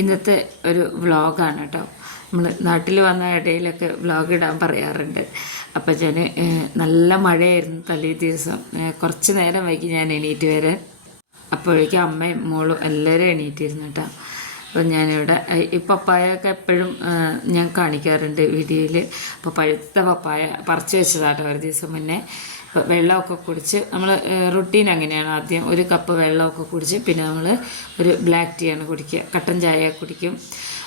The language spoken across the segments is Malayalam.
ഇന്നത്തെ ഒരു വ്ളോഗാണ് കേട്ടോ നമ്മൾ നാട്ടിൽ വന്ന ഇടയിലൊക്കെ വ്ളോഗ് ഇടാൻ പറയാറുണ്ട്. അപ്പം ഞാൻ നല്ല മഴയായിരുന്നു തലേ ദിവസം. കുറച്ച് നേരം വൈകി ഞാൻ എണീറ്റ് വരെ. അപ്പോഴേക്കും അമ്മയും മോളും എല്ലാവരും എണീറ്റിരുന്നു കേട്ടോ അപ്പം ഞാനിവിടെ ഈ പപ്പായൊക്കെ എപ്പോഴും ഞാൻ കാണിക്കാറുണ്ട് വീഡിയോയിൽ അപ്പോൾ പഴുത്ത പപ്പായ പറിച്ചു വെച്ചതാട്ടോ ഒരു ദിവസം മുന്നേ. വെള്ളമൊക്കെ കുടിച്ച് നമ്മൾ റുട്ടീൻ അങ്ങനെയാണ് ആദ്യം. ഒരു കപ്പ് വെള്ളമൊക്കെ കുടിച്ച് പിന്നെ നമ്മൾ ഒരു ബ്ലാക്ക് ടീയാണ് കുടിക്കുക. കട്ടൻ ചായ കുടിക്കും.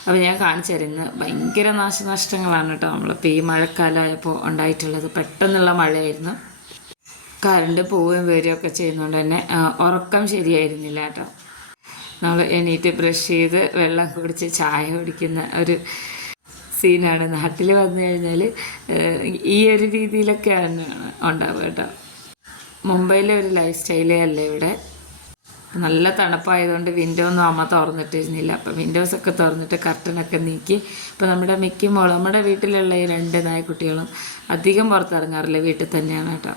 അപ്പോൾ ഞാൻ കാണിച്ചു തരുന്നത് ഭയങ്കര നാശനഷ്ടങ്ങളാണ് കേട്ടോ നമ്മളിപ്പോൾ ഈ മഴക്കാലമായപ്പോൾ ഉണ്ടായിട്ടുള്ളത്. പെട്ടെന്നുള്ള മഴയായിരുന്നു. കറണ്ട് പോവുകയും വരികയൊക്കെ ചെയ്യുന്നതുകൊണ്ട് തന്നെ ഉറക്കം ശരിയായിരുന്നില്ല കേട്ടോ. നമ്മൾ എണീറ്റ് ബ്രഷ് ചെയ്ത് വെള്ളം കുടിച്ച് ചായ കുടിക്കുന്ന ഒരു സീനാണ് നാട്ടിൽ വന്നു കഴിഞ്ഞാൽ ഈ ഒരു രീതിയിലൊക്കെയാണ് ഉണ്ടാവുക കേട്ടോ. മുംബൈയിലെ ഒരു ലൈഫ് സ്റ്റൈലേ അല്ല ഇവിടെ? നല്ല തണുപ്പായതുകൊണ്ട് വിൻഡോ ഒന്നും അമ്മ തുറന്നിട്ടിരുന്നില്ല. അപ്പം വിൻഡോസ് ഒക്കെ തുറന്നിട്ട് കർട്ടനൊക്കെ നീക്കി. ഇപ്പം നമ്മുടെ മിക്കി മോൾ നമ്മുടെ വീട്ടിലുള്ള ഈ രണ്ട് നായ്ക്കുട്ടികളും അധികം പുറത്തിറങ്ങാറില്ല. വീട്ടിൽ തന്നെയാണ് കേട്ടോ.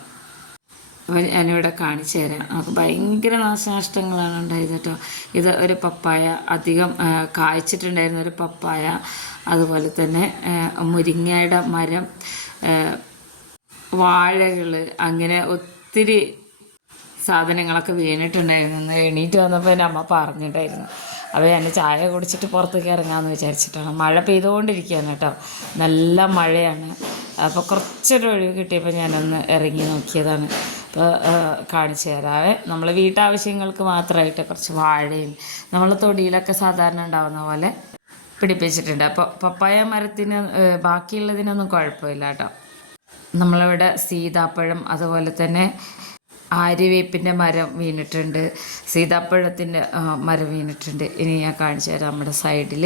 ഞാനിവിടെ കാണിച്ചു തരാം. നമുക്ക് ഭയങ്കര നാശനഷ്ടങ്ങളാണ് ഉണ്ടായത് കേട്ടോ. ഇത് ഒരു പപ്പായ അധികം കായ്ച്ചിട്ടുണ്ടായിരുന്ന ഒരു പപ്പായ അതുപോലെ തന്നെ മുരിങ്ങയുടെ മരം വാഴകൾ അങ്ങനെ ഒത്തിരി സാധനങ്ങളൊക്കെ വീണിട്ടുണ്ടായിരുന്നു. എണീറ്റ് വന്നപ്പോൾ എന്റെ അമ്മ പറഞ്ഞിട്ടുണ്ടായിരുന്നു. അപ്പോൾ ഞാൻ ചായ കുടിച്ചിട്ട് പുറത്തേക്ക് ഇറങ്ങാമെന്ന് വിചാരിച്ചിട്ടാണ്. മഴ പെയ്തുകൊണ്ടിരിക്കുകയാണ് കേട്ടോ. നല്ല മഴയാണ്. അപ്പോൾ കുറച്ചൊരു ഒഴിവ് കിട്ടിയപ്പോൾ ഞാനൊന്ന് ഇറങ്ങി നോക്കിയതാണ്. അപ്പോൾ കാണിച്ചു തരാവേ. നമ്മൾ വീട്ടാവശ്യങ്ങൾക്ക് മാത്രമായിട്ട് കുറച്ച് വാഴയും നമ്മൾ തൊടിയിലൊക്കെ സാധാരണ ഉണ്ടാകുന്ന പോലെ പിടിപ്പിച്ചിട്ടുണ്ട്. അപ്പോൾ പപ്പായ മരത്തിന് ബാക്കിയുള്ളതിനൊന്നും കുഴപ്പമില്ല കേട്ടോ. നമ്മളിവിടെ സീതാപ്പഴം അതുപോലെ തന്നെ ആര്യവേപ്പിന്റെ മരം വീണിട്ടുണ്ട്. സീതാപ്പഴത്തിന്റെ മരം വീണിട്ടുണ്ട്. ഇനി ഞാൻ കാണിച്ചു തരാം നമ്മുടെ സൈഡിൽ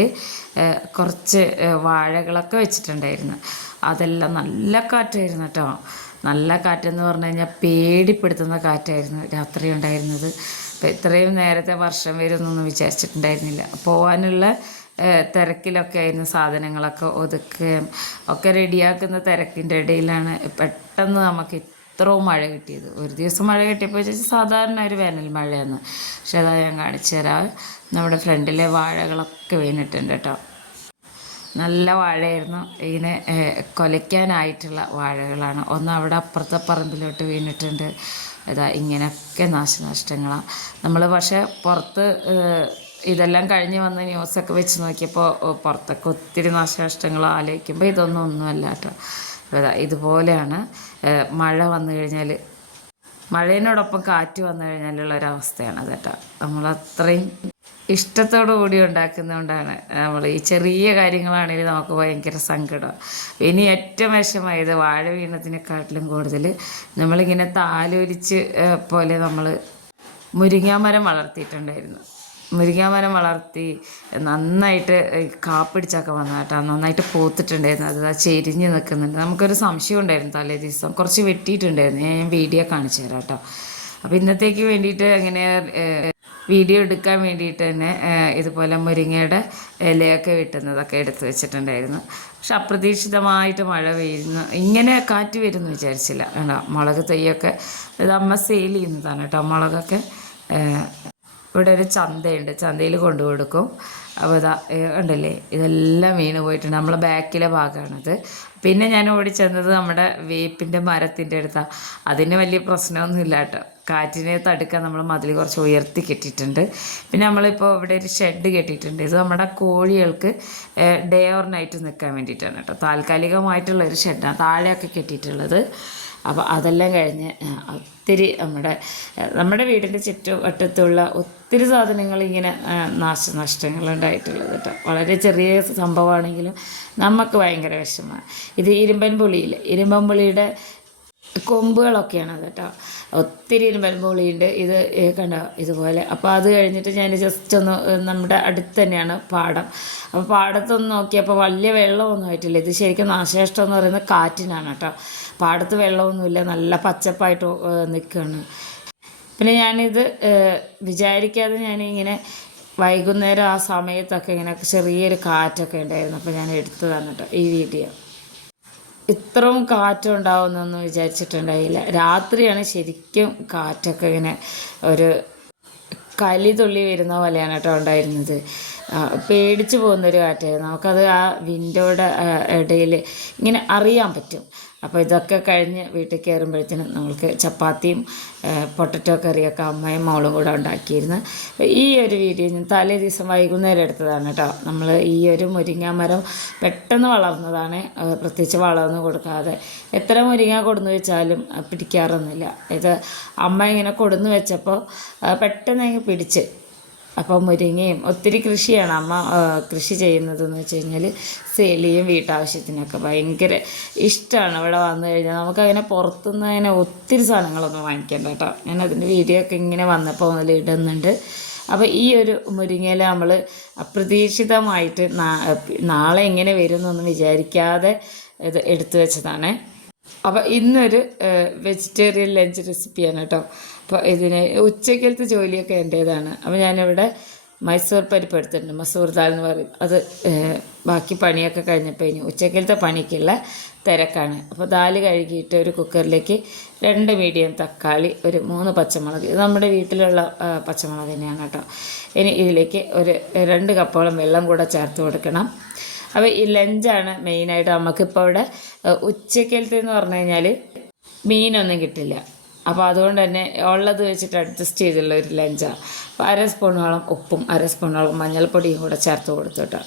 കുറച്ച് വാഴകളൊക്കെ വെച്ചിട്ടുണ്ടായിരുന്നു. അതെല്ലാം നല്ല കാറ്റായിരുന്നു കേട്ടോ. നല്ല കാറ്റെന്ന് പറഞ്ഞു കഴിഞ്ഞാൽ പേടിപ്പെടുത്തുന്ന കാറ്റായിരുന്നു രാത്രി ഉണ്ടായിരുന്നത്. അപ്പോൾ ഇത്രയും നേരത്തെ വർഷം വരുമെന്നൊന്നും വിചാരിച്ചിട്ടുണ്ടായിരുന്നില്ല. പോകാനുള്ള തിരക്കിലൊക്കെ ആയിരുന്നു സാധനങ്ങളൊക്കെ ഒതുക്കുകയും ഒക്കെ റെഡിയാക്കുന്ന തിരക്കിന്റെ ഇടയിലാണ് പെട്ടെന്ന് നമുക്ക് ഇത്രയും മഴ കിട്ടിയത്. ഒരു ദിവസം മഴ കിട്ടിയപ്പോൾ വെച്ചാൽ സാധാരണ ഒരു വേനൽ മഴയാണ് പക്ഷെ അതാ ഞാൻ കാണിച്ചു തരാം. നമ്മുടെ ഫ്രണ്ടിലെ വാഴകളൊക്കെ വീണിട്ടുണ്ട് കേട്ടോ. നല്ല വാഴയായിരുന്നു. ഏഹ്, കൊലയ്ക്കാനായിട്ടുള്ള വാഴകളാണ്. ഒന്ന് അവിടെ അപ്പുറത്തെ പറമ്പിലോട്ട് വീണിട്ടുണ്ട്. ഇതാ ഇങ്ങനെയൊക്കെ നാശനഷ്ടങ്ങളാണ് നമ്മൾ പക്ഷേ പുറത്ത് ഇതെല്ലാം കഴിഞ്ഞ് വന്ന് ന്യൂസൊക്കെ വെച്ച് നോക്കിയപ്പോൾ പുറത്തൊക്കെ ഒത്തിരി നാശനഷ്ടങ്ങൾ ആലോചിക്കുമ്പോൾ ഇതൊന്നും ഒന്നുമല്ല കേട്ടോ. ഇതുപോലെയാണ് മഴ വന്നു കഴിഞ്ഞാൽ മഴേനോടൊപ്പം കാറ്റ് വന്നു കഴിഞ്ഞാലുള്ള ഒരവസ്ഥയാണ് കേട്ടോ നമ്മൾ അത്രയും ഇഷ്ടത്തോടു കൂടി ഉണ്ടാക്കുന്നതുകൊണ്ടാണ് നമ്മൾ ഈ ചെറിയ കാര്യങ്ങളാണെങ്കിൽ നമുക്ക് ഭയങ്കര സങ്കടം. ഇനി ഏറ്റവും വിഷമായത് വാഴ വീണതിനെക്കാട്ടിലും കൂടുതൽ നമ്മളിങ്ങനെ താലോലിച്ച് പോലെ നമ്മൾ മുരിങ്ങാമരം വളർത്തിയിട്ടുണ്ടായിരുന്നു. മുരിങ്ങാമരം വളർത്തി നന്നായിട്ട് കാപ്പിടിച്ചൊക്കെ വന്ന കേട്ടോ. നന്നായിട്ട് പൂത്തിട്ടുണ്ടായിരുന്നു. അത് ചെരിഞ്ഞ് നിൽക്കുന്നുണ്ട്. നമുക്കൊരു സംശയം ഉണ്ടായിരുന്നു തലേ ദിവസം. കുറച്ച് വെട്ടിയിട്ടുണ്ടായിരുന്നു. ഞാൻ വീഡിയോ കാണിച്ചു തരാം കേട്ടോ. അപ്പോൾ ഇന്നത്തേക്ക് വേണ്ടിയിട്ട് അങ്ങനെ വീഡിയോ എടുക്കാൻ വേണ്ടിയിട്ട് തന്നെ ഇതുപോലെ മുരിങ്ങയുടെ ഇലയൊക്കെ വെട്ടുന്നതൊക്കെ എടുത്ത് വെച്ചിട്ടുണ്ടായിരുന്നു. പക്ഷെ അപ്രതീക്ഷിതമായിട്ട് മഴ പെയ്യുന്നു. ഇങ്ങനെ കാറ്റ് വരുമെന്ന് വിചാരിച്ചില്ല. കേട്ടോ മുളക് തൈയൊക്കെ ഇത് അമ്മ സെയിൽ ചെയ്യുന്നതാണ് കേട്ടോ. മുളകൊക്കെ ഇവിടെ ഒരു ചന്തയുണ്ട്. ചന്തയിൽ കൊണ്ടു കൊടുക്കും. അപ്പോൾ ഇതാ ഉണ്ടല്ലേ? ഇതെല്ലാം വീണ് പോയിട്ടുണ്ട്. നമ്മളെ ബാക്കിലെ ഭാഗമാണത്. പിന്നെ ഞാൻ ഓടിച്ചെന്നത് നമ്മുടെ വേപ്പിന്റെ മരത്തിന്റെ അടുത്താണ് അതിന് വലിയ പ്രശ്നമൊന്നുമില്ല കേട്ടോ. കാറ്റിനെ തടുക്കാൻ നമ്മൾ മതിൽ കുറച്ച് ഉയർത്തി കെട്ടിയിട്ടുണ്ട്. പിന്നെ നമ്മളിപ്പോൾ ഇവിടെ ഒരു ഷെഡ് കെട്ടിയിട്ടുണ്ട്. ഇത് നമ്മുടെ കോഴികൾക്ക് ഡേ ഓർ നൈറ്റ് നിൽക്കാൻ വേണ്ടിയിട്ടാണ് കേട്ടോ. താൽക്കാലികമായിട്ടുള്ള ഒരു ഷെഡാണ്. താഴെയൊക്കെ കെട്ടിയിട്ടുള്ളത്. അപ്പോൾ അതെല്ലാം കഴിഞ്ഞ് ഒത്തിരി നമ്മുടെ നമ്മുടെ വീടിന്റെ ചുറ്റുവട്ടത്തുള്ള ഒത്തിരി സാധനങ്ങൾ ഇങ്ങനെ നാശനഷ്ടങ്ങൾ ഉണ്ടായിട്ടുള്ളത് കേട്ടോ. വളരെ ചെറിയ സംഭവമാണെങ്കിലും നമുക്ക് ഭയങ്കര വിഷമമാണ്. ഇത് ഇരുമ്പൻ പുളിയിൽ ഇരുമ്പൻ പുളിയുടെ കൊമ്പുകളൊക്കെയാണ് കേട്ടോ. ഒത്തിരി ഇരുമ്പൻ ഇത് കണ്ട? ഇതുപോലെ. അപ്പോൾ അത് കഴിഞ്ഞിട്ട് ഞാൻ ജസ്റ്റ് ഒന്ന് നമ്മുടെ അടുത്ത് തന്നെയാണ് പാടം. അപ്പോൾ പാടത്തൊന്ന് നോക്കിയപ്പോൾ വലിയ വെള്ളമൊന്നും ആയിട്ടില്ല. ഇത് ശരിക്കും നാശനഷ്ടം എന്ന് പറയുന്നത് കാറ്റിനാണ് കേട്ടോ. പാടത്ത് വെള്ളമൊന്നുമില്ല. നല്ല പച്ചപ്പായിട്ട് നിൽക്കുകയാണ് പിന്നെ ഞാനിത് വിചാരിക്കാതെ ഞാനിങ്ങനെ വൈകുന്നേരം ആ സമയത്തൊക്കെ ഇങ്ങനെ ചെറിയൊരു കാറ്റൊക്കെ ഉണ്ടായിരുന്നു. അപ്പോൾ ഞാൻ എടുത്തതാണ് കേട്ടോ ഈ വീഡിയോ. ഇത്രയും കാറ്റുണ്ടാവുന്നൊന്നും വിചാരിച്ചിട്ടുണ്ടായില്ല. രാത്രിയാണ് ശരിക്കും കാറ്റൊക്കെ ഇങ്ങനെ ഒരു കലി തുള്ളി വരുന്ന പോലെയാണ് കേട്ടോ ഉണ്ടായിരുന്നത്. പേടിച്ച് പോകുന്നൊരു കാറ്റായിരുന്നു. നമുക്കത് ആ വിൻഡോയുടെ ഇടയിൽ ഇങ്ങനെ അറിയാൻ പറ്റും. അപ്പോൾ ഇതൊക്കെ കഴിഞ്ഞ് വീട്ടിൽ കയറുമ്പോഴത്തേനും നമ്മൾക്ക് ചപ്പാത്തിയും പൊട്ടറ്റോ കറിയൊക്കെ അമ്മയും മോളും കൂടെ ഉണ്ടാക്കിയിരുന്നു. ഈ ഒരു വീഡിയോ ഞാൻ തലേ ദിവസം വൈകുന്നേരം എടുത്തതാണ് കേട്ടോ. നമ്മൾ ഈ ഒരു മുരിങ്ങ മരം പെട്ടെന്ന് വളർന്നതാണ്. പ്രത്യേകിച്ച് വളമൊന്നും കൊടുക്കാതെ. എത്ര മുരിങ്ങ കൊടുന്നു വെച്ചാലും പിടിക്കാറൊന്നുമില്ല. ഇത് അമ്മ ഇങ്ങനെ കൊടുന്നു വെച്ചപ്പോൾ പെട്ടെന്ന് അങ്ങ് പിടിച്ച്. അപ്പോൾ മുരിങ്ങയും ഒത്തിരി കൃഷിയാണ് അമ്മ കൃഷി ചെയ്യുന്നതെന്ന് വെച്ച് കഴിഞ്ഞാൽ സേലിയും വീട്ടാവശ്യത്തിനൊക്കെ ഭയങ്കര ഇഷ്ടമാണ് ഇവിടെ വന്നു കഴിഞ്ഞാൽ നമുക്കങ്ങനെ പുറത്തുനിന്ന് അതിനെ ഒത്തിരി സാധനങ്ങളൊന്നും വാങ്ങിക്കണ്ട കേട്ടോ. ഞാൻ അതിന്റെ വീഡിയോ ഒക്കെ ഇങ്ങനെ വന്നപ്പോൾ മുതൽ ഇടുന്നുണ്ട്. അപ്പോൾ ഈ ഒരു മുരിങ്ങയില നമ്മൾ അപ്രതീക്ഷിതമായിട്ട് നാളെ എങ്ങനെ വരും എന്നൊന്നും വിചാരിക്കാതെ ഇത് എടുത്തു വെച്ചതാണ്. അപ്പോൾ ഇന്നൊരു വെജിറ്റേറിയൻ ലഞ്ച് റെസിപ്പിയാണ് കേട്ടോ. ഇതിന് ഉച്ചക്കലത്തെ ജോലിയൊക്കെ എന്റേതാണ്. അപ്പോൾ ഞാനിവിടെ മൈസൂർ പരിപ്പ് എടുത്തിട്ടുണ്ട്. മസൂർ ദാൽ എന്ന് പറയും. അത് ബാക്കി പണിയൊക്കെ കഴിഞ്ഞപ്പോൾ ഇനി ഉച്ചക്കലത്തെ പണിക്കുള്ള തിരക്കാണ്. അപ്പോൾ ദാൽ കഴുകിയിട്ട് ഒരു കുക്കറിലേക്ക് രണ്ട് മീഡിയം തക്കാളി ഒരു മൂന്ന് പച്ചമുളക്. ഇത് നമ്മുടെ വീട്ടിലുള്ള പച്ചമുളക് തന്നെയാണ് കേട്ടോ. ഇനി ഇതിലേക്ക് ഒരു രണ്ട് കപ്പോളം വെള്ളം കൂടെ ചേർത്ത് കൊടുക്കണം. അപ്പോൾ ഈ ലഞ്ചാണ് മെയിനായിട്ട്. നമുക്കിപ്പോൾ ഇവിടെ ഉച്ചക്കലത്തെ എന്ന് പറഞ്ഞു കഴിഞ്ഞാൽ മീനൊന്നും കിട്ടില്ല. അപ്പോൾ അതുകൊണ്ട് തന്നെ ഉള്ളത് വെച്ചിട്ട് അഡ്ജസ്റ്റ് ചെയ്തുള്ള ഒരു ലഞ്ചാണ് അപ്പോൾ അര സ്പൂണോളം ഉപ്പും അര സ്പൂണോളം മഞ്ഞൾപ്പൊടിയും കൂടെ ചേർത്ത് കൊടുത്തിട്ട്.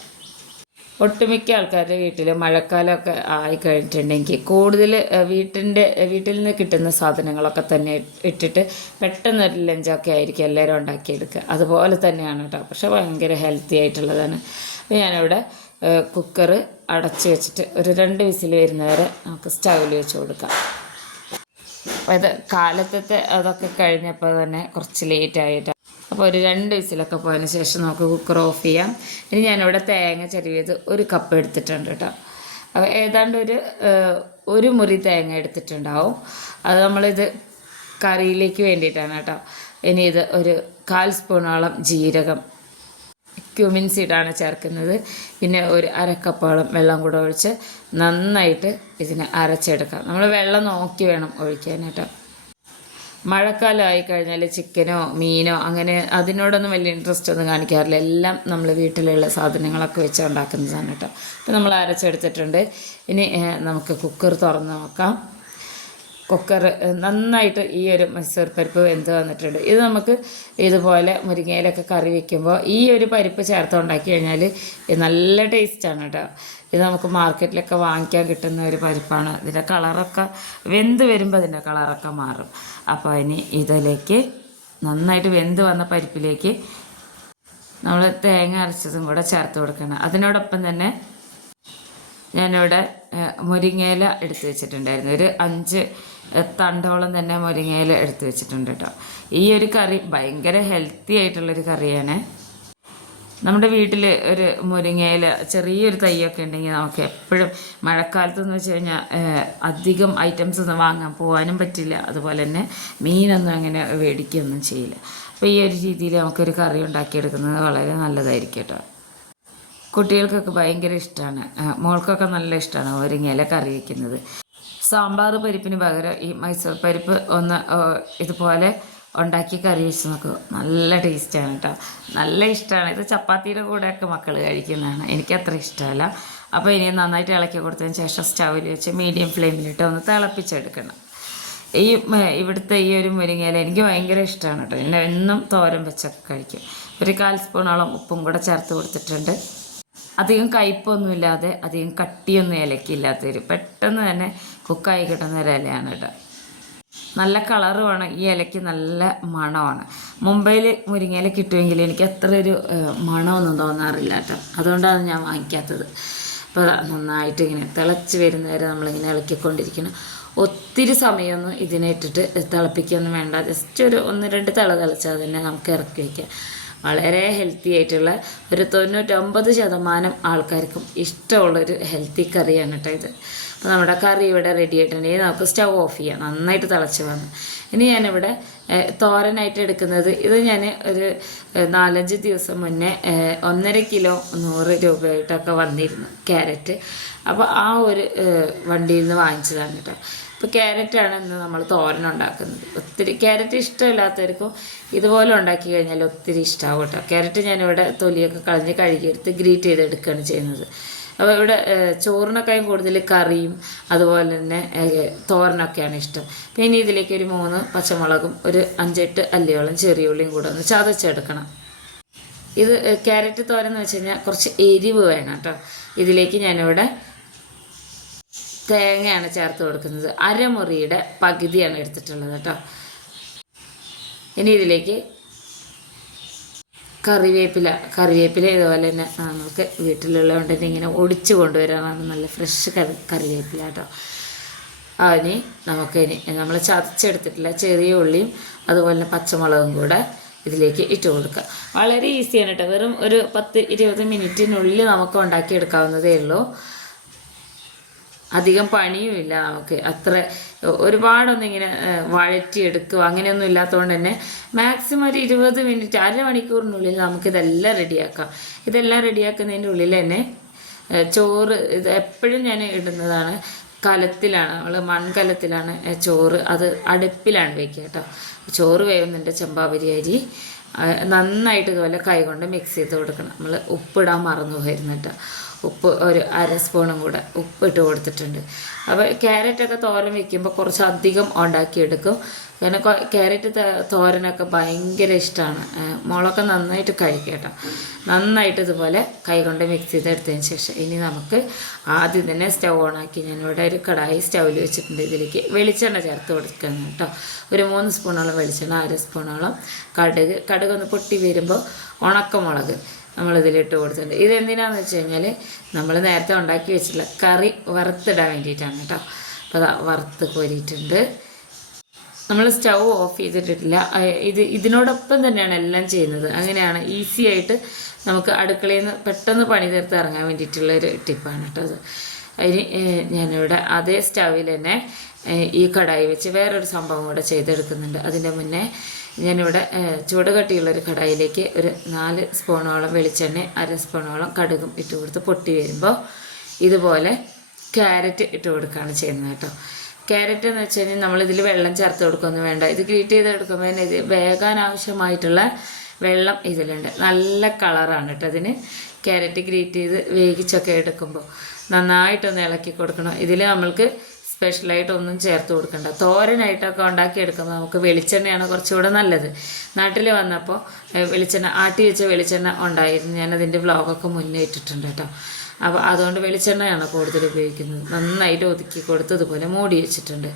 ഒട്ടുമിക്ക ആൾക്കാരുടെ വീട്ടിൽ മഴക്കാലമൊക്കെ ആയി കഴിഞ്ഞിട്ടുണ്ടെങ്കിൽ കൂടുതൽ വീട്ടിന്റെ വീട്ടിൽ നിന്ന് കിട്ടുന്ന സാധനങ്ങളൊക്കെ തന്നെ ഇട്ടിട്ട് പെട്ടെന്നൊരു ലഞ്ചൊക്കെ ആയിരിക്കും എല്ലാവരും ഉണ്ടാക്കിയെടുക്കുക. അതുപോലെ തന്നെയാണ് കേട്ടോ പക്ഷേ ഭയങ്കര ഹെൽത്തി ആയിട്ടുള്ളതാണ്. അപ്പോൾ ഞാനിവിടെ കുക്കറ് അടച്ച് വെച്ചിട്ട് ഒരു രണ്ട് വിസിൽ വരുന്നവരെ നമുക്ക് സ്റ്റൗവിൽ വെച്ച് കൊടുക്കാം. അപ്പോൾ ഇത് കാലത്തത്തെ അതൊക്കെ കഴിഞ്ഞപ്പോൾ തന്നെ കുറച്ച് ലേറ്റ് ആയിട്ടാണ് അപ്പോൾ ഒരു രണ്ട് വിസിലൊക്കെ പോയതിന് ശേഷം നമുക്ക് കുക്കർ ഓഫ് ചെയ്യാം. ഇനി ഞാനിവിടെ തേങ്ങ ചെറിയത് ഒരു കപ്പ് എടുത്തിട്ടുണ്ട് കേട്ടോ അപ്പോൾ ഏതാണ്ട് ഒരു ഒരു മുറി തേങ്ങ എടുത്തിട്ടുണ്ടാവും. അത് നമ്മളിത് കറിയിലേക്ക് വേണ്ടിയിട്ടാണ് കേട്ടോ ഇനി ഇത് ഒരു കാൽ സ്പൂണോളം ജീരകം ക്യൂമിൻ സീഡാണ് ചേർക്കുന്നത്. പിന്നെ ഒരു അരക്കപ്പോളം വെള്ളം കൂടെ ഒഴിച്ച് നന്നായിട്ട് ഇതിനെ അരച്ചെടുക്കാം. നമ്മൾ വെള്ളം നോക്കി വേണം ഒഴിക്കാനായിട്ട്. മഴക്കാലമായി കഴിഞ്ഞാൽ ചിക്കനോ മീനോ അങ്ങനെ അതിനോടൊന്നും വലിയ ഇൻട്രസ്റ്റ് ഒന്നും കാണിക്കാറില്ല. എല്ലാം നമ്മൾ വീട്ടിലുള്ള സാധനങ്ങളൊക്കെ വെച്ച് ഉണ്ടാക്കുന്നതാണ് കേട്ടോ. അപ്പോൾ നമ്മൾ അരച്ചെടുത്തിട്ടുണ്ട്. ഇനി നമുക്ക് കുക്കർ തുറന്ന് നോക്കാം. കുക്കർ നന്നായിട്ട് ഈ ഒരു മൈസൂർ പരിപ്പ് വെന്ത് വന്നിട്ടുണ്ട്. ഇത് നമുക്ക് ഇതുപോലെ മുരിങ്ങയിലൊക്കെ കറി വെക്കുമ്പോൾ ഈ ഒരു പരിപ്പ് ചേർത്ത് ഉണ്ടാക്കി കഴിഞ്ഞാൽ ഇത് നല്ല ടേസ്റ്റാണ് കേട്ടോ ഇത് നമുക്ക് മാർക്കറ്റിലൊക്കെ വാങ്ങിക്കാൻ കിട്ടുന്ന ഒരു പരിപ്പാണ്. ഇതിന്റെ കളറൊക്കെ വെന്ത് വരുമ്പോൾ അതിന്റെ കളറൊക്കെ മാറും. അപ്പോൾ ഇനി ഇതിലേക്ക് നന്നായിട്ട് വെന്ത് വന്ന പരിപ്പിലേക്ക് നമ്മൾ തേങ്ങ അരച്ചതും കൂടെ ചേർത്ത് കൊടുക്കണം. അതിനോടൊപ്പം തന്നെ ഞാനിവിടെ മുരിങ്ങയില എടുത്ത് വെച്ചിട്ടുണ്ടായിരുന്നു. ഒരു അഞ്ച് തണ്ടോളം തന്നെ മുരിങ്ങയില എടുത്ത് വെച്ചിട്ടുണ്ട് കേട്ടോ ഈ ഒരു കറി ഭയങ്കര ഹെൽത്തി ആയിട്ടുള്ളൊരു കറിയാണ്. നമ്മുടെ വീട്ടിൽ ഒരു മുരിങ്ങയില ചെറിയൊരു തൈയൊക്കെ ഉണ്ടെങ്കിൽ നമുക്ക് എപ്പോഴും മഴക്കാലത്ത് എന്ന് വെച്ച് കഴിഞ്ഞാൽ അധികം ഐറ്റംസ് ഒന്നും വാങ്ങാൻ പോകാനും പറ്റില്ല. അതുപോലെ തന്നെ മീനൊന്നും അങ്ങനെ മേടിക്കുകയൊന്നും ചെയ്യില്ല. അപ്പോൾ ഈ ഒരു രീതിയിൽ നമുക്കൊരു കറി ഉണ്ടാക്കിയെടുക്കുന്നത് വളരെ നല്ലതായിരിക്കും കേട്ടോ കുട്ടികൾക്കൊക്കെ ഭയങ്കര ഇഷ്ടമാണ് മോൾക്കൊക്കെ നല്ല ഇഷ്ടമാണ് മുരിങ്ങയില കറി വയ്ക്കുന്നത് സാമ്പാർ പരിപ്പിന് പകരം ഈ മൈസൂർ പരിപ്പ് ഒന്ന് ഇതുപോലെ ഉണ്ടാക്കി കറി വെച്ച് നോക്കൂ. നല്ല ടേസ്റ്റാണ് കേട്ടോ നല്ല ഇഷ്ടമാണ് ഇത് ചപ്പാത്തിയുടെ കൂടെയൊക്കെ മക്കൾ കഴിക്കുന്നതാണ്. എനിക്ക് അത്ര ഇഷ്ടമല്ല. അപ്പോൾ ഇനി നന്നായിട്ട് ഇളക്കി കൊടുത്തതിന് ശേഷം സ്റ്റൗവിൽ വെച്ച് മീഡിയം ഫ്ലെയിമിലിട്ട് ഒന്ന് തിളപ്പിച്ചെടുക്കണം. ഈ ഇവിടുത്തെ ഈ ഒരു മുരിങ്ങയില എനിക്ക് ഭയങ്കര ഇഷ്ടമാണ് കേട്ടോ ഞാൻ എന്നും തോരൻ വെച്ചൊക്കെ കഴിക്കും. ഒരു കാൽ സ്പൂണോളം ഉപ്പും കൂടെ ചേർത്ത് കൊടുത്തിട്ടുണ്ട്. അധികം കയ്പൊന്നുമില്ലാതെ അധികം കട്ടിയൊന്നും ഇലക്കില്ലാത്തൊരു പെട്ടെന്ന് തന്നെ കുക്കായി കിട്ടുന്ന ഒരു ഇലയാണ് കേട്ടോ. നല്ല കളറുമാണ് ഈ ഇലയ്ക്ക് നല്ല മണമാണ്. മുംബൈയിൽ മുരിങ്ങയില കിട്ടുമെങ്കിൽ എനിക്ക് അത്ര ഒരു മണമൊന്നും തോന്നാറില്ല കേട്ടോ. അതുകൊണ്ടാണ് ഞാൻ വാങ്ങിക്കാത്തത്. അപ്പോൾ നന്നായിട്ട് ഇങ്ങനെ തിളച്ച് വരുന്നവരെ നമ്മളിങ്ങനെ ഇളക്കിക്കൊണ്ടിരിക്കണം ഒത്തിരി സമയമൊന്നും ഇതിനെ ഇട്ടിട്ട് തിളപ്പിക്കൊന്നും വേണ്ട. ജസ്റ്റ് ഒരു ഒന്ന് രണ്ട് തിള തിളച്ചാൽ തന്നെ നമുക്ക് ഇറക്കി വയ്ക്കാം വളരെ ഹെൽത്തി ആയിട്ടുള്ള ഒരു തൊണ്ണൂറ്റൊമ്പത് ശതമാനം ആൾക്കാർക്കും ഇഷ്ടമുള്ളൊരു ഹെൽത്തി കറിയാണ് കേട്ടോ ഇത്. അപ്പോൾ നമ്മുടെ കറി ഇവിടെ റെഡി ആയിട്ടുണ്ടെങ്കിൽ നമുക്ക് സ്റ്റൗ ഓഫ് ചെയ്യാം. നന്നായിട്ട് തിളച്ച് വന്ന്. ഇനി ഞാനിവിടെ തോരനായിട്ട് എടുക്കുന്നത് ഇത് ഞാൻ ഒരു നാലഞ്ച് ദിവസം മുന്നേ ഒന്നര കിലോ നൂറ് രൂപയായിട്ടൊക്കെ വന്നിരുന്നു ക്യാരറ്റ്. അപ്പോൾ ആ ഒരു വണ്ടിയിൽ നിന്ന് വാങ്ങിച്ചതാണ് കേട്ടോ. ഇപ്പോൾ ക്യാരറ്റാണ് ഇന്ന് നമ്മൾ തോരൻ ഉണ്ടാക്കുന്നത്. ഒത്തിരി ക്യാരറ്റ് ഇഷ്ടമില്ലാത്തവർക്കും ഇതുപോലെ ഉണ്ടാക്കി കഴിഞ്ഞാൽ ഒത്തിരി ഇഷ്ടമാവും കേട്ടോ. ക്യാരറ്റ് ഞാനിവിടെ തൊലിയൊക്കെ കളഞ്ഞ് കഴുകിയെടുത്ത് ഗ്രീറ്റ് ചെയ്തെടുക്കുകയാണ് ചെയ്യുന്നത്. അപ്പോൾ ഇവിടെ ചോറിനൊക്കെയും കൂടുതൽ കറിയും അതുപോലെ തന്നെ തോരനൊക്കെയാണ് ഇഷ്ടം. പിന്നെ ഇതിലേക്ക് ഒരു മൂന്ന് പച്ചമുളകും ഒരു അഞ്ചെട്ട് അല്ലിയോളം ചെറിയ ഉള്ളിയും കൂടെ ഒന്ന് ചതച്ചെടുക്കണം. ഇത് ക്യാരറ്റ് തോരൻ എന്ന് വെച്ച് കഴിഞ്ഞാൽ കുറച്ച് എരിവ് വേണം കേട്ടോ. ഇതിലേക്ക് ഞാനിവിടെ തേങ്ങയാണ് ചേർത്ത് കൊടുക്കുന്നത്. അരമുറിയുടെ പകുതിയാണ് എടുത്തിട്ടുള്ളത് കേട്ടോ. ഇനി ഇതിലേക്ക് കറിവേപ്പില കറിവേപ്പില ഇതുപോലെ തന്നെ നമുക്ക് വീട്ടിലുള്ളതുകൊണ്ട് തന്നെ ഇങ്ങനെ ഒടിച്ച് കൊണ്ടുവരാനാണ് നല്ല ഫ്രഷ് കറി കറിവേപ്പില കേട്ടോ. അതിന് നമുക്കിനി നമ്മൾ ചതച്ചെടുത്തിട്ടില്ല ചെറിയ ഉള്ളിയും അതുപോലെ തന്നെ പച്ചമുളകും കൂടെ ഇതിലേക്ക് ഇട്ട് കൊടുക്കുക. വളരെ ഈസിയാണ് കേട്ടോ. വെറും ഒരു പത്ത് ഇരുപത് മിനിറ്റിനുള്ളിൽ നമുക്ക് ഉണ്ടാക്കിയെടുക്കാവുന്നതേ ഉള്ളൂ. അധികം പണിയുമില്ല നമുക്ക്. അത്ര ഒരുപാടൊന്നും ഇങ്ങനെ വഴറ്റിയെടുക്കുക അങ്ങനെയൊന്നും ഇല്ലാത്തതുകൊണ്ട് തന്നെ മാക്സിമം ഒരു ഇരുപത് മിനിറ്റ് അരമണിക്കൂറിനുള്ളിൽ നമുക്കിതെല്ലാം റെഡിയാക്കാം. ഇതെല്ലാം റെഡിയാക്കുന്നതിന്റെ ഉള്ളിൽ തന്നെ ചോറ് ഇത് എപ്പോഴും ഞാൻ ഇടുന്നതാണ്. കലത്തിലാണ് നമ്മൾ മൺകലത്തിലാണ് ചോറ് അത് അടുപ്പിലാണ് വെക്കുക കേട്ടോ. ചോറ് വേവുന്നുണ്ട് ചെമ്പാവരി അരി. നന്നായിട്ട് ഇതുപോലെ കൈകൊണ്ട് മിക്സ് ചെയ്ത് കൊടുക്കണം. നമ്മൾ ഉപ്പിടാൻ മറന്നു പോയിരുന്നു കേട്ടോ. ഉപ്പ് ഒരു അര സ്പൂണും കൂടെ ഉപ്പ് ഇട്ട് കൊടുത്തിട്ടുണ്ട്. അപ്പോൾ ക്യാരറ്റൊക്കെ തോരൻ വെക്കുമ്പോൾ കുറച്ച് അധികം ഉണ്ടാക്കിയെടുക്കും. കാരണം ക്യാരറ്റ് തോരനൊക്കെ ഭയങ്കര ഇഷ്ടമാണ് മുളകൊക്കെ നന്നായിട്ട് കഴിക്കുക കേട്ടോ. നന്നായിട്ട് ഇതുപോലെ കൈകൊണ്ട് മിക്സ് ചെയ്തെടുത്തതിന് ശേഷം ഇനി നമുക്ക് ആദ്യം തന്നെ സ്റ്റൗ ഓണാക്കി ഞാനിവിടെ ഒരു കടായി സ്റ്റൗവിൽ വെച്ചിട്ടുണ്ട്. ഇതിലേക്ക് വെളിച്ചെണ്ണ ചേർത്ത് കൊടുക്കണം കേട്ടോ. ഒരു മൂന്ന് സ്പൂണോളം വെളിച്ചെണ്ണ അര സ്പൂണോളം കടുക്. കടുക് ഒന്ന് പൊട്ടി വരുമ്പോൾ ഉണക്കമുളക്. നമ്മളിതിലിട്ട് കൊടുത്തിട്ടുണ്ട്. ഇതെന്തിനാന്ന് വെച്ച് കഴിഞ്ഞാൽ നമ്മൾ നേരത്തെ ഉണ്ടാക്കി വെച്ചിട്ടുള്ള കറി വറുത്തിടാൻ വേണ്ടിയിട്ടാണ് കേട്ടോ. അപ്പോൾ അതാ വറുത്ത് കോരിയിട്ടുണ്ട്. നമ്മൾ സ്റ്റൗ ഓഫ് ചെയ്തിട്ടിട്ടില്ല. ഇത് ഇതിനോടൊപ്പം തന്നെയാണ് എല്ലാം ചെയ്യുന്നത്. അങ്ങനെയാണ് ഈസി ആയിട്ട് നമുക്ക് അടുക്കളയിൽ നിന്ന് പെട്ടെന്ന് പണി തീർത്ത് ഇറങ്ങാൻ വേണ്ടിയിട്ടുള്ള ഒരു ടിപ്പാണ് കേട്ടോ അത് അതിന് ഞാനിവിടെ അതേ സ്റ്റൗവിൽ തന്നെ ഈ കടായി വെച്ച് വേറൊരു സംഭവം കൂടെ ചെയ്തെടുക്കുന്നുണ്ട്. അതിന്റെ മുന്നേ ഞാനിവിടെ ചൂട് കട്ടിയുള്ളൊരു കടായിലേക്ക് ഒരു നാല് സ്പൂണോളം വെളിച്ചെണ്ണ അര സ്പൂണോളം കടുകും ഇട്ട് കൊടുത്ത് പൊട്ടി വരുമ്പോൾ ഇതുപോലെ ക്യാരറ്റ് ഇട്ട് കൊടുക്കുകയാണ് ചെയ്യുന്നത് കേട്ടോ. ക്യാരറ്റ് എന്ന് വെച്ച് കഴിഞ്ഞാൽ നമ്മളിതിൽ വെള്ളം ചേർത്ത് കൊടുക്കുകയൊന്നും വേണ്ട. ഇത് ഗ്രീറ്റ് ചെയ്ത് എടുക്കുമ്പോൾ തന്നെ ഇത് വേകാൻ ആവശ്യമായിട്ടുള്ള വെള്ളം ഇതിലുണ്ട്. നല്ല കളറാണ് കേട്ടോ അതിന്. ക്യാരറ്റ് ഗ്രീറ്റ് ചെയ്ത് വേവിച്ചൊക്കെ എടുക്കുമ്പോൾ നന്നായിട്ടൊന്ന് ഇളക്കി കൊടുക്കണം. ഇതിൽ നമ്മൾക്ക് സ്പെഷ്യലായിട്ടൊന്നും ചേർത്ത് കൊടുക്കണ്ട. തോരനായിട്ടൊക്കെ ഉണ്ടാക്കി എടുക്കുമ്പോൾ നമുക്ക് വെളിച്ചെണ്ണയാണ് കുറച്ചുകൂടെ നല്ലത്. നാട്ടിൽ വന്നപ്പോൾ വെളിച്ചെണ്ണ ആട്ടി വെച്ച വെളിച്ചെണ്ണ ഉണ്ടായിരുന്നു. ഞാനതിന്റെ വ്ളോഗൊക്കെ മുന്നേ ഇട്ടിട്ടുണ്ട് കേട്ടോ. അപ്പോൾ അതുകൊണ്ട് വെളിച്ചെണ്ണയാണ് കൂടുതൽ ഉപയോഗിക്കുന്നത്. നന്നായിട്ട് ഒതുക്കി കൊടുത്ത് ഇതുപോലെ മൂടി വെച്ചിട്ടുണ്ട്.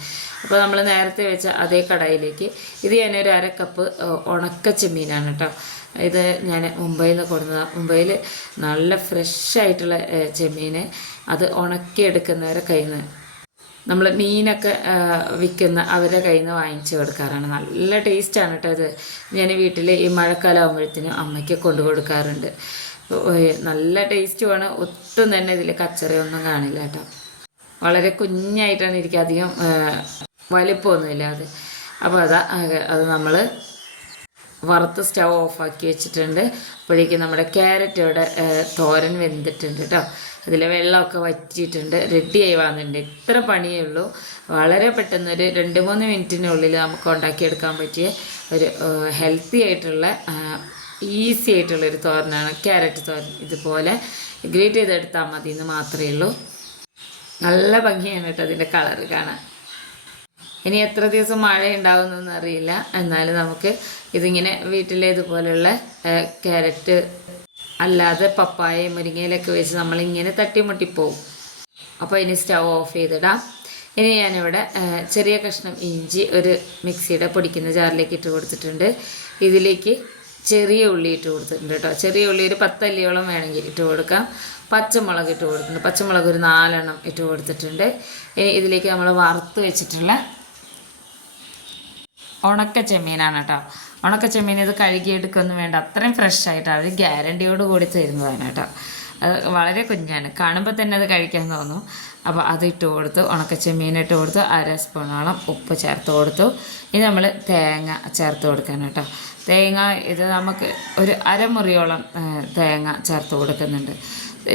അപ്പോൾ നമ്മൾ നേരത്തെ വെച്ച അതേ കടായിലേക്ക് ഇത് ഞാനൊരു അര കപ്പ് ഉണക്ക ചെമ്മീനാണ് കേട്ടോ. ഇത് ഞാൻ മുംബൈയിൽ നിന്ന് കൊടുന്നതാണ് മുംബൈയിൽ നല്ല ഫ്രഷ് ആയിട്ടുള്ള ചെമ്മീൻ അത് ഉണക്കിയെടുക്കുന്നവരെ കയ്യിൽ നിന്ന് നമ്മൾ മീനൊക്കെ വിൽക്കുന്ന അവരുടെ കയ്യിൽ നിന്ന് വാങ്ങിച്ച് കൊടുക്കാറാണ്. നല്ല ടേസ്റ്റാണ് കേട്ടോ അത് ഞാൻ വീട്ടിൽ ഈ മഴക്കാലം ആകുമ്പോഴത്തേനും അമ്മയ്ക്ക് കൊണ്ടു കൊടുക്കാറുണ്ട്. നല്ല ടേസ്റ്റുമാണ് ഒട്ടും തന്നെ ഇതിൽ കച്ചറയൊന്നും കാണില്ല കേട്ടോ വളരെ കുഞ്ഞായിട്ടാണ് ഇരിക്കുക അധികം വലിപ്പമൊന്നുമില്ല അത്. അപ്പോൾ അതാ അത് നമ്മൾ വറുത്ത് സ്റ്റവ് ഓഫാക്കി വെച്ചിട്ടുണ്ട്. അപ്പോഴേക്കും നമ്മുടെ ക്യാരറ്റ് ഇവിടെ ഏഹ്, തോരൻ വെന്തിട്ടുണ്ട് കേട്ടോ അതിലെ വെള്ളമൊക്കെ വറ്റിയിട്ടുണ്ട് റെഡിയായി വന്നിട്ടുണ്ട്. ഇത്ര പണിയേ ഉള്ളൂ. വളരെ പെട്ടെന്ന് ഒരു രണ്ട് മൂന്ന് മിനിറ്റിനുള്ളിൽ നമുക്ക് ഉണ്ടാക്കിയെടുക്കാൻ പറ്റിയ ഒരു ഹെൽത്തി ആയിട്ടുള്ള ഈസി ആയിട്ടുള്ള ഒരു തോരനാണ്. ക്യാരറ്റ് തോരൻ. ഇതുപോലെ ഗ്രേറ്റ് ചെയ്തെടുത്താൽ മതി എന്ന് മാത്രമേ ഉള്ളൂ. നല്ല ഭംഗിയാണ് കേട്ടോ അതിന്റെ കളറ് കാണാൻ. ഇനി എത്ര ദിവസം മഴ ഉണ്ടാകുന്നൊന്നും അറിയില്ല. എന്നാലും നമുക്ക് ഇതിങ്ങനെ വീട്ടിലെ ഇതുപോലുള്ള ഏഹ്, ക്യാരറ്റ് അല്ലാതെ പപ്പായ മുരിങ്ങയിലൊക്കെ വെച്ച് നമ്മളിങ്ങനെ തട്ടിമുട്ടിപ്പോവും. അപ്പോൾ ഇനി സ്റ്റൗ ഓഫ് ചെയ്തിടാം. ഇനി ഞാനിവിടെ ചെറിയ കഷ്ണം ഇഞ്ചി ഒരു മിക്സിയുടെ പൊടിക്കുന്ന ജാറിലേക്ക് ഇട്ട് കൊടുത്തിട്ടുണ്ട്. ഇതിലേക്ക് ചെറിയ ഉള്ളി ഇട്ട് കൊടുത്തിട്ടുണ്ട് കേട്ടോ. ചെറിയ ഉള്ളി ഒരു പത്തല്ലിയോളം വേണമെങ്കിൽ ഇട്ട് കൊടുക്കാം. പച്ചമുളക് ഇട്ട് കൊടുത്തിട്ടുണ്ട്. പച്ചമുളക് ഒരു നാലെണ്ണം ഇട്ട് കൊടുത്തിട്ടുണ്ട്. ഇനി ഇതിലേക്ക് നമ്മൾ വറുത്ത് വെച്ചിട്ടുള്ള ഉണക്ക ചെമ്മീനാണ് കേട്ടോ. ഉണക്ക ചെമ്മീൻ ഇത് കഴുകിയെടുക്കൊന്നും വേണ്ട. അത്രയും ഫ്രഷ് ആയിട്ട് അവർ ഗ്യാരണ്ടിയോട് കൂടി തരുന്നതാണ് കേട്ടോ. അത് വളരെ കുഞ്ഞാണ്. കാണുമ്പോൾ തന്നെ അത് കഴിക്കാൻ തോന്നും. അപ്പോൾ അത് ഇട്ട് കൊടുത്തു. ഉണക്ക ചെമ്മീൻ ഇട്ട് കൊടുത്തു. അര സ്പൂണോളം ഉപ്പ് ചേർത്ത് കൊടുത്തു. ഇനി നമ്മൾ തേങ്ങ ചേർത്ത് കൊടുക്കണം കേട്ടോ. തേങ്ങ ഇത് നമുക്ക് ഒരു അരമുറിയോളം തേങ്ങ ചേർത്ത് കൊടുക്കുന്നുണ്ട്.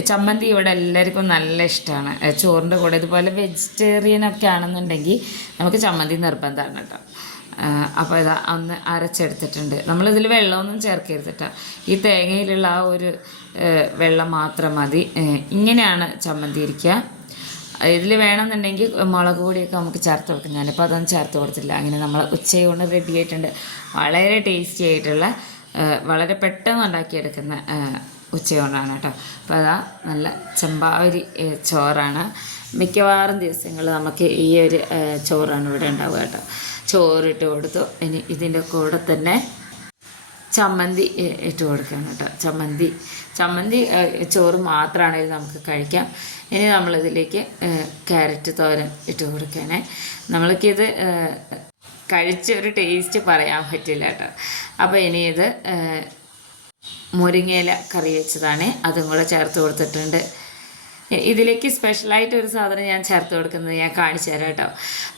ചമ്മന്തി ഇവിടെ എല്ലാവർക്കും നല്ല ഇഷ്ടമാണ്. ചോറിന്റെ കൂടെ ഇതുപോലെ വെജിറ്റേറിയൻ ഒക്കെ ആണെന്നുണ്ടെങ്കിൽ നമുക്ക് ചമ്മന്തി നിർബന്ധമാണ് കേട്ടോ. അപ്പോൾ ഇതാ അന്ന് അരച്ചെടുത്തിട്ടുണ്ട്. നമ്മളിതിൽ വെള്ളമൊന്നും ചേർക്കരുത് കേട്ടോ ഈ തേങ്ങയിലുള്ള ആ ഒരു വെള്ളം മാത്രം മതി. ഇങ്ങനെയാണ് ചമ്മന്തി ഇരിക്കുക ഇതിൽ വേണമെന്നുണ്ടെങ്കിൽ മുളക് പൊടിയൊക്കെ നമുക്ക് ചേർത്ത് കൊടുക്കും. ഞാനിപ്പോൾ അതൊന്നും ചേർത്ത് കൊടുത്തില്ല അങ്ങനെ നമ്മൾ ഉച്ചയൂണ് റെഡി ആയിട്ടുണ്ട്. വളരെ ടേസ്റ്റി ആയിട്ടുള്ള വളരെ പെട്ടെന്ന് ഉണ്ടാക്കിയെടുക്കുന്ന ഉച്ചയൂണാണ് കേട്ടോ അപ്പോൾ അതാ നല്ല ചെമ്പാവരി ചോറാണ്. മിക്കവാറും ദിവസങ്ങളിൽ നമുക്ക് ഈ ഒരു ചോറാണ് ഇവിടെ ഉണ്ടാവുക കേട്ടോ. ചോറിട്ട് കൊടുത്തു. ഇനി ഇതിന്റെ കൂടെ തന്നെ ചമ്മന്തി ഇട്ട് കൊടുക്കണം കേട്ടോ. ചമ്മന്തി ചമ്മന്തി ചോറ് മാത്രമാണെങ്കിൽ നമുക്ക് കഴിക്കാം. ഇനി നമ്മളിതിലേക്ക് ക്യാരറ്റ് തോരൻ ഇട്ട് കൊടുക്കണേ നമ്മൾക്കിത് കഴിച്ച ഒരു ടേസ്റ്റ് പറയാൻ പറ്റില്ല കേട്ടോ. അപ്പോൾ ഇനി ഇത് മുരിങ്ങയില കറി വെച്ചതാണ്. അതും കൂടെ ചേർത്ത് കൊടുത്തിട്ടുണ്ട്. ഇതിലേക്ക് സ്പെഷ്യലായിട്ട് ഒരു സാധനം ഞാൻ ചേർത്ത് കൊടുക്കുന്നത് ഞാൻ കാണിച്ചു തരാം കേട്ടോ.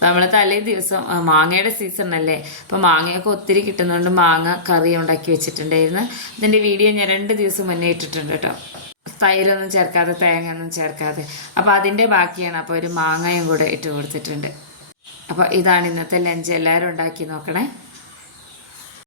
നമ്മൾ തലേ ദിവസം മാങ്ങയുടെ സീസൺ അല്ലേ? അപ്പോൾ മാങ്ങയൊക്കെ ഒത്തിരി കിട്ടുന്നതുകൊണ്ട് മാങ്ങ കറി ഉണ്ടാക്കി വെച്ചിട്ടുണ്ടായിരുന്നു. ഇതിന്റെ വീഡിയോ ഞാൻ രണ്ട് ദിവസം മുന്നേ ഇട്ടിട്ടുണ്ട് കേട്ടോ. തൈരൊന്നും ചേർക്കാതെ തേങ്ങ ഒന്നും ചേർക്കാതെ. അപ്പോൾ അതിന്റെ ബാക്കിയാണ് അപ്പോൾ ഒരു മാങ്ങയും കൂടെ ഇട്ട് കൊടുത്തിട്ടുണ്ട്. അപ്പോൾ ഇതാണ് ഇന്നത്തെ ലഞ്ച് എല്ലാവരും ഉണ്ടാക്കി നോക്കണേ.